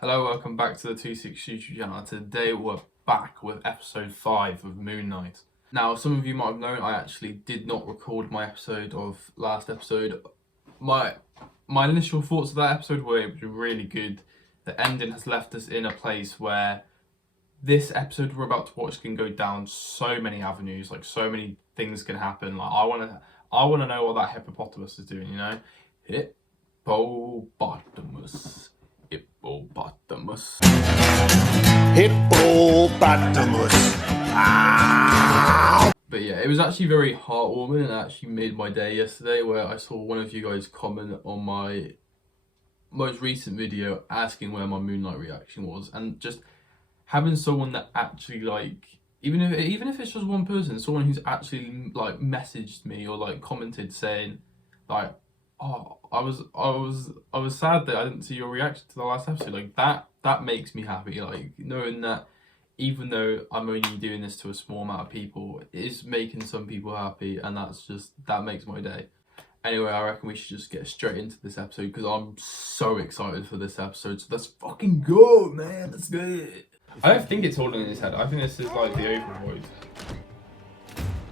Hello, welcome back to the 26 YouTube channel. Today we're back with episode 5 of Moon Knight. Now, some of you might have known I actually did not record my episode of last episode. My initial thoughts of that episode were it was really good. The ending has left us in a place where this episode we're about to watch can go down so many avenues, like so many things can happen. Like I wanna know what that hippopotamus is doing, you know? Hippopotamus. Hippopotamus. Hippopotamus. Ah! But yeah, it was actually very heartwarming and actually made my day yesterday where I saw one of you guys comment on my most recent video asking where my Moon Knight reaction was, and just having someone that actually even if it's just one person, someone who's actually like messaged me or like commented saying like, oh, I was sad that I didn't see your reaction to the last episode. Like that makes me happy. Like knowing that even though I'm only doing this to a small amount of people, it is making some people happy, and that makes my day. Anyway, I reckon we should just get straight into this episode because I'm so excited for this episode. So let's fucking go, man. Let's go. I don't think it's holding in his head. I think this is like the overvoid.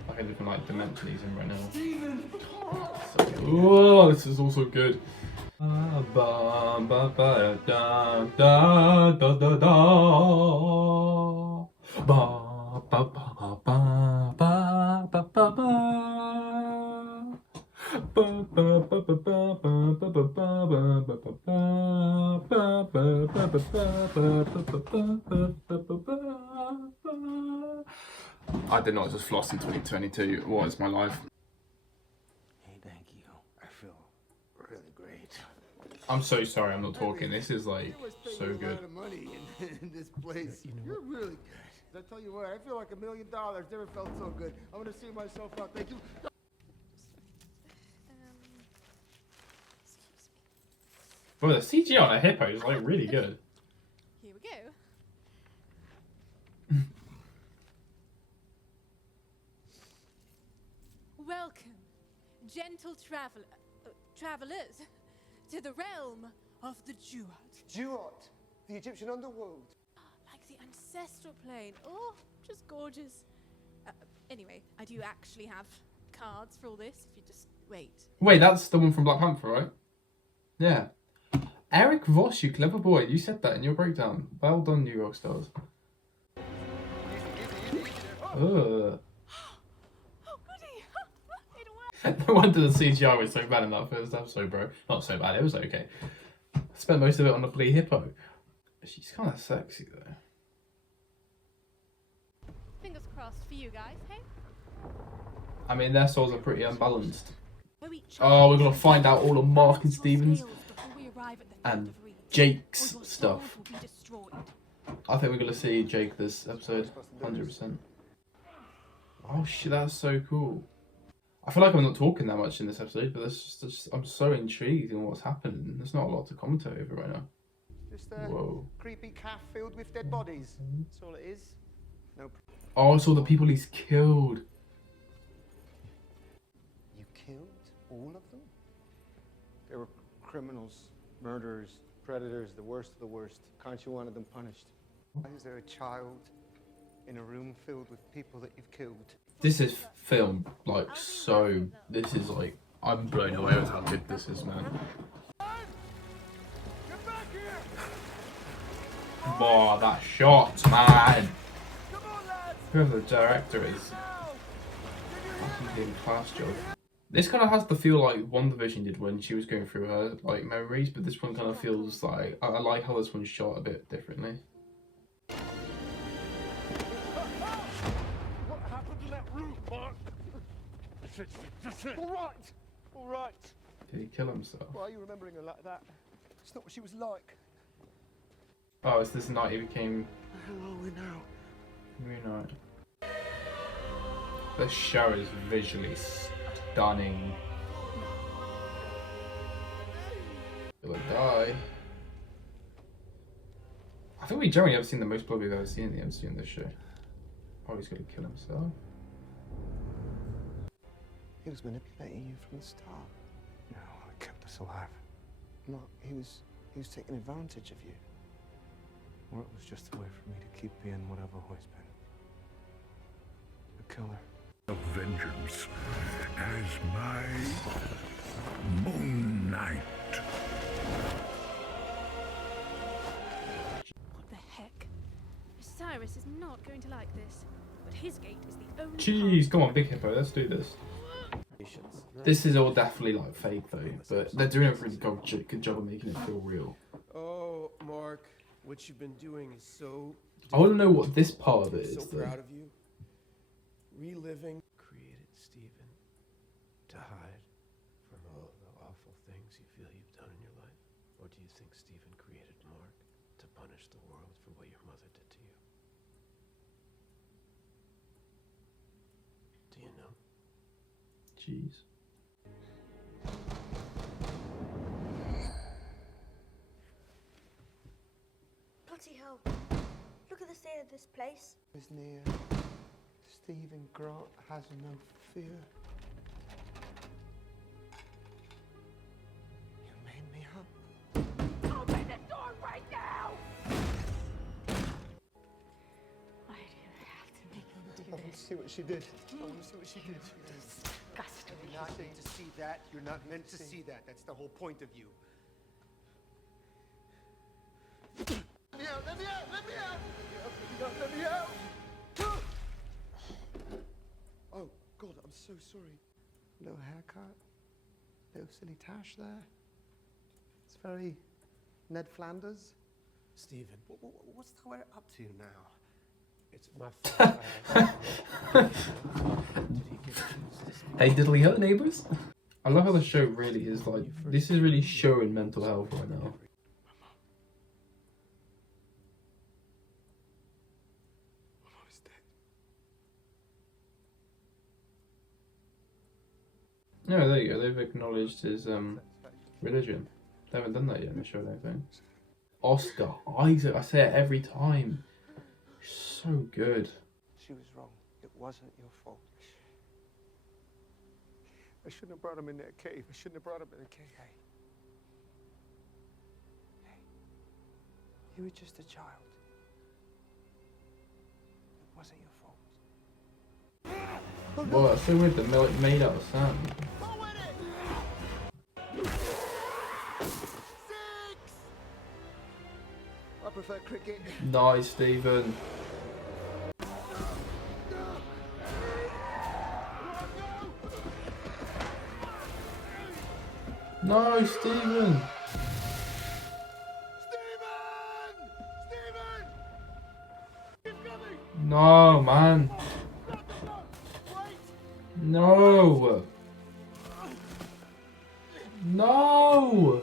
Like a different like dimension he's in right now. Oh, this is also good. I did not just floss in 2022. What is my life? Hey, thank you. I feel really great. I'm so sorry I'm not talking. This is like so good. A lot of money in this place. You're really good. I tell you what, I feel like $1 million. Never felt so good. I'm gonna see myself out. Thank you. Bro, the CGI on a hippo is like really good. Here we go. Welcome, gentle travelers, to the realm of the Duat. Duat, the Egyptian underworld. Like the ancestral plane. Oh, just gorgeous. Anyway, I do actually have cards for all this, if you just wait. Wait, that's the one from Black Panther, right? Yeah. Eric Voss, you clever boy. You said that in your breakdown. Well done, New York Stars. Ugh. Oh, goody! It worked! No wonder the CGI was so bad in that first episode, bro. Not so bad, it was okay. I spent most of it on the bloody hippo. She's kind of sexy, though. Fingers crossed for you guys, hey? I mean, their souls are pretty unbalanced. Oh, we're going to find out all of Mark and Steven's and Jake's stuff. I think we're going to see Jake this episode, 100%. Oh shit, that's so cool. I feel like I'm not talking that much in this episode, but I'm so intrigued in what's happening. There's not a lot to commentate over right now. Just a Whoa. creepy calf filled with dead bodies. That's all it is. No. Oh, I saw the people he's killed. You killed all of them? They were criminals, murderers, predators, the worst of the worst. Can't you want them punished? Why is there a child in a room filled with people that you've killed? This is filmed like so. This is like, I'm blown away with how good this is, man. Get back here! Wow, that shot, man. Come on, lads! Whoever the director is, fucking doing a class job. This kind of has the feel like WandaVision did when she was going through her like memories, but this one kind of feels like I like how this one's shot a bit differently. What happened in that room, Mark? That's it. All right. Did he kill himself? Why are you remembering her like that? It's not what she was like. Oh, it's this night he became Where are we now? Moon Knight. This show is visually stunning. He'll die. I think we generally have seen the most blood we've ever seen in the MCU in this show. Oh, he's gonna kill himself. He was manipulating you from the start. No, I kept us alive. Mark, he was taking advantage of you. Or it was just a way for me to keep being what I've always been. A killer. Of vengeance as my Moon Knight. What the heck? Cyrus is not going to like this, but his gate is the only Jeez, come on, Big Hippo, let's do this. This is all definitely like fake though, but they're doing a really good job of making it feel real. Oh, Mark, what you've been doing is so... I want to know what this part of it I'm is so though. proud of you. Reliving... Created Stephen to hide from all the awful things you feel you've done in your life? Or do you think Stephen created Mark to punish the world for what your mother did to you? Do you know? Jeez. Bloody hell. Look at the state of this place. Is near. Stephen Grant has no fear. You made me up. Open the door right now! Why do you have to make him do I want to see what she did. I want to see what she did. Disgusting. You're not meant to see that. You're not meant to see that. That's the whole point of you. Let me out! Let me out! Let me out! Let me out! Oh, God, I'm so sorry. Little haircut. Little silly tash there. It's very Ned Flanders. Stephen, What's the way up to now? it's my fault. Hey, diddly hurt neighbours. I love how the show really is like, this is really showing mental health right now. No, there you go. They've acknowledged his religion. They haven't done that yet in the show, I don't think. Oscar Isaac, I say it every time. So good. She was wrong. It wasn't your fault. I shouldn't have brought him in that cave. I shouldn't have brought him in the cave. Hey. Hey. You were just a child. It wasn't your fault. Well, that's so weird. They're made out of sand. I prefer cricket. Nice, Stephen. No, Stephen. No, man. No. No.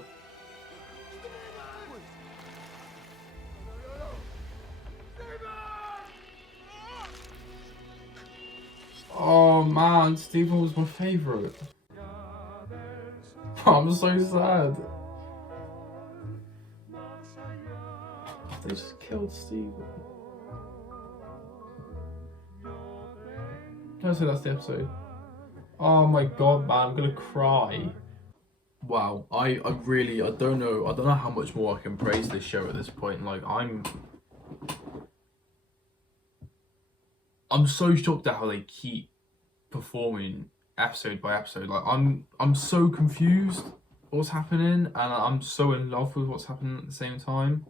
Oh man, Stephen was my favourite. I'm so sad. They just killed Stephen. Can I say that's the episode? Oh my god, man, I'm gonna cry. Wow, I don't know how much more I can praise this show at this point. Like, I'm so shocked at how they keep performing episode by episode. Like, I'm so confused what's happening, and I'm so in love with what's happening at the same time.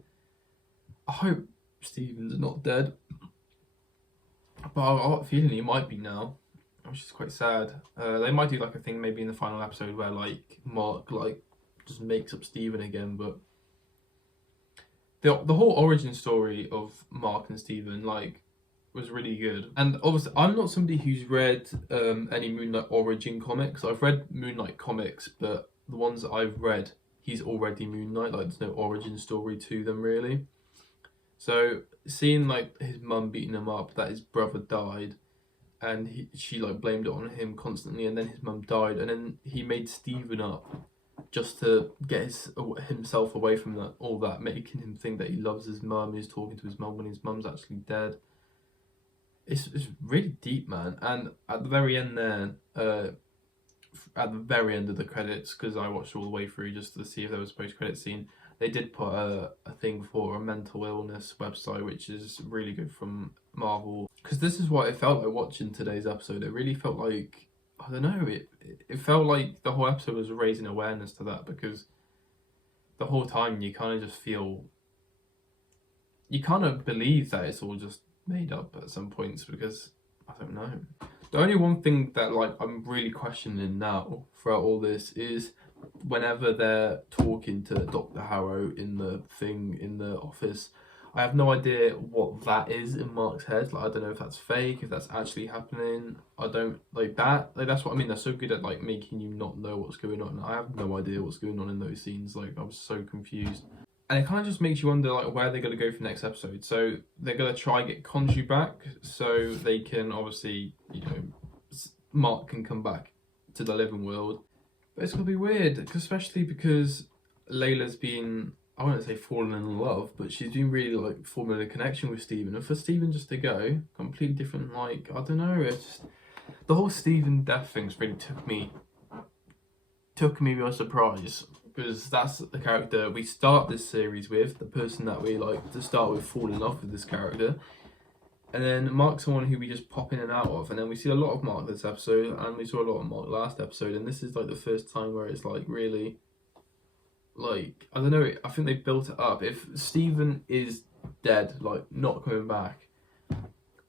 I hope Stephen's not dead, but I've got a feeling he might be now, which is quite sad. They might do like a thing maybe in the final episode where like Mark like just makes up Stephen again, but the whole origin story of Mark and Stephen like was really good. And obviously I'm not somebody who's read any Moon Knight origin comics. I've read Moon Knight comics, but the ones that I've read, he's already Moon Knight. Like, there's no origin story to them really. So seeing like his mum beating him up, that his brother died, and she like blamed it on him constantly, and then his mum died, and then he made Stephen up just to get himself away from all that, making him think that he loves his mum, he's talking to his mum when his mum's actually dead. It's really deep, man. And at the very end there, at the very end of the credits, because I watched all the way through just to see if there was a post-credit scene, they did put a thing for a mental illness website, which is really good from Marvel. Because this is what it felt like watching today's episode. It really felt like, I don't know, it felt like the whole episode was raising awareness to that, because the whole time you kind of just feel, you kind of believe that it's all just made up at some points, because I don't know. The only one thing that like I'm really questioning now throughout all this is whenever they're talking to Dr. Harrow in the thing in the office, I have no idea what that is in Mark's head. Like, I don't know if that's fake, if that's actually happening. I don't like that. Like, that's what I mean. They're so good at like making you not know what's going on. I have no idea what's going on in those scenes. Like, I was so confused. And it kind of just makes you wonder like where they're going to go for the next episode. So they're going to try and get Khonshu back so they can obviously, you know, Mark can come back to the living world. But it's going to be weird, especially because Layla's been, I wouldn't say fallen in love, but she's been really like forming a connection with Steven. And for Steven just to go, completely different, like, I don't know, it's the whole Steven death thing's really took me by surprise. Because that's the character we start this series with, the person that we like to start with, fall in love with this character. And then Mark's someone who we just pop in and out of. And then we see a lot of Mark this episode, and we saw a lot of Mark last episode. And this is like the first time where it's like really, like, I don't know, I think they built it up. If Steven is dead, like not coming back,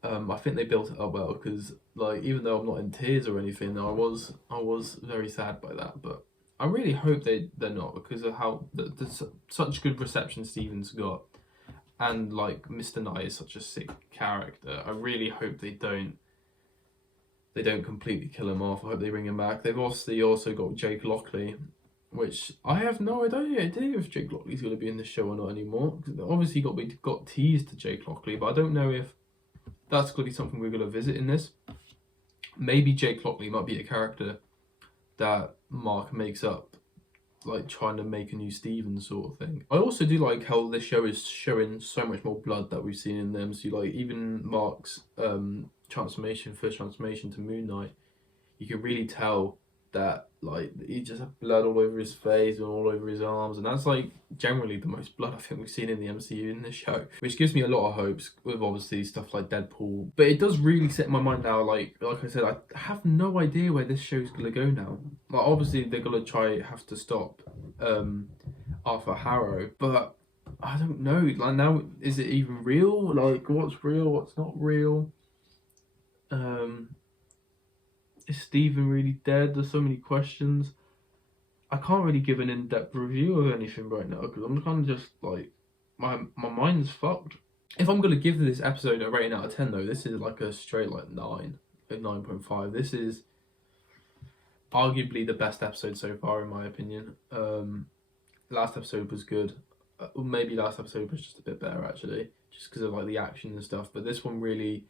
I think they built it up well, because like even though I'm not in tears or anything, I was very sad by that. But I really hope they're not, because of how such good reception Steven's got, and like Mr. Knight is such a sick character. I really hope they don't completely kill him off. I hope they bring him back. They've obviously also got Jake Lockley, which I have no idea if Jake Lockley's going to be in the show or not anymore. Obviously we got teased to Jake Lockley, but I don't know if that's going to be something we're going to visit in this. Maybe Jake Lockley might be a character that Mark makes up, like trying to make a new Steven sort of thing. I also do like how this show is showing so much more blood that we've seen in the MCU. Like even Mark's first transformation to Moon Knight, you can really tell that like he just had blood all over his face and all over his arms, and that's like generally the most blood I think we've seen in the MCU in this show, which gives me a lot of hopes with obviously stuff like Deadpool. But it does really set my mind now, like I said, I have no idea where this show's gonna go now. Like obviously they're gonna have to stop Arthur Harrow, but I don't know, like now, is it even real? Like what's real, what's not real? Is Steven really dead? There's so many questions. I can't really give an in-depth review of anything right now, because I'm kind of just like, my mind's fucked. If I'm going to give this episode a rating out of 10 though, this is like a straight like 9, a 9.5. This is arguably the best episode so far in my opinion. Last episode was good. Maybe last episode was just a bit better actually, just because of like the action and stuff. But this one really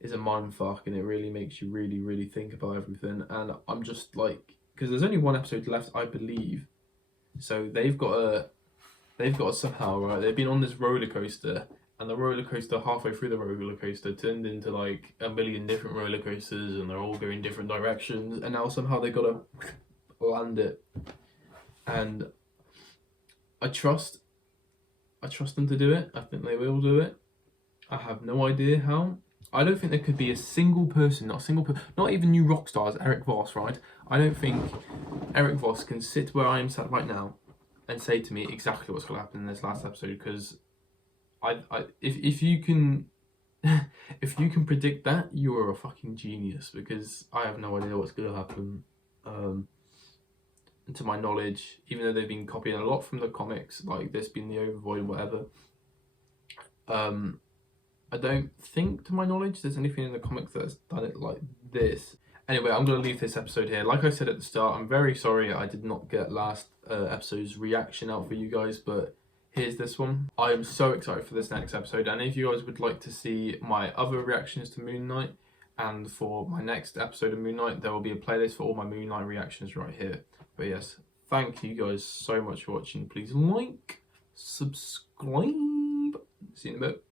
is a mind fuck, and it really makes you really think about everything. And I'm just like, because there's only one episode left, I believe. So they've got to somehow, right? They've been on this roller coaster, and the roller coaster halfway through the roller coaster turned into like a million different roller coasters, and they're all going different directions. And now somehow they got to land it. And I trust them to do it. I think they will do it. I have no idea how. I don't think there could be a single person, not even new rock stars, Eric Voss, right? I don't think Eric Voss can sit where I am sat right now and say to me exactly what's going to happen in this last episode, because if you can if you can predict that, you are a fucking genius, because I have no idea what's going to happen. And to my knowledge, even though they've been copying a lot from the comics, like this being the Overvoid, whatever, I don't think, to my knowledge, there's anything in the comics that's done it like this. Anyway, I'm going to leave this episode here. Like I said at the start, I'm very sorry I did not get last episode's reaction out for you guys, but here's this one. I am so excited for this next episode, and if you guys would like to see my other reactions to Moon Knight, and for my next episode of Moon Knight, there will be a playlist for all my Moon Knight reactions right here. But yes, thank you guys so much for watching. Please like, subscribe. See you in a bit.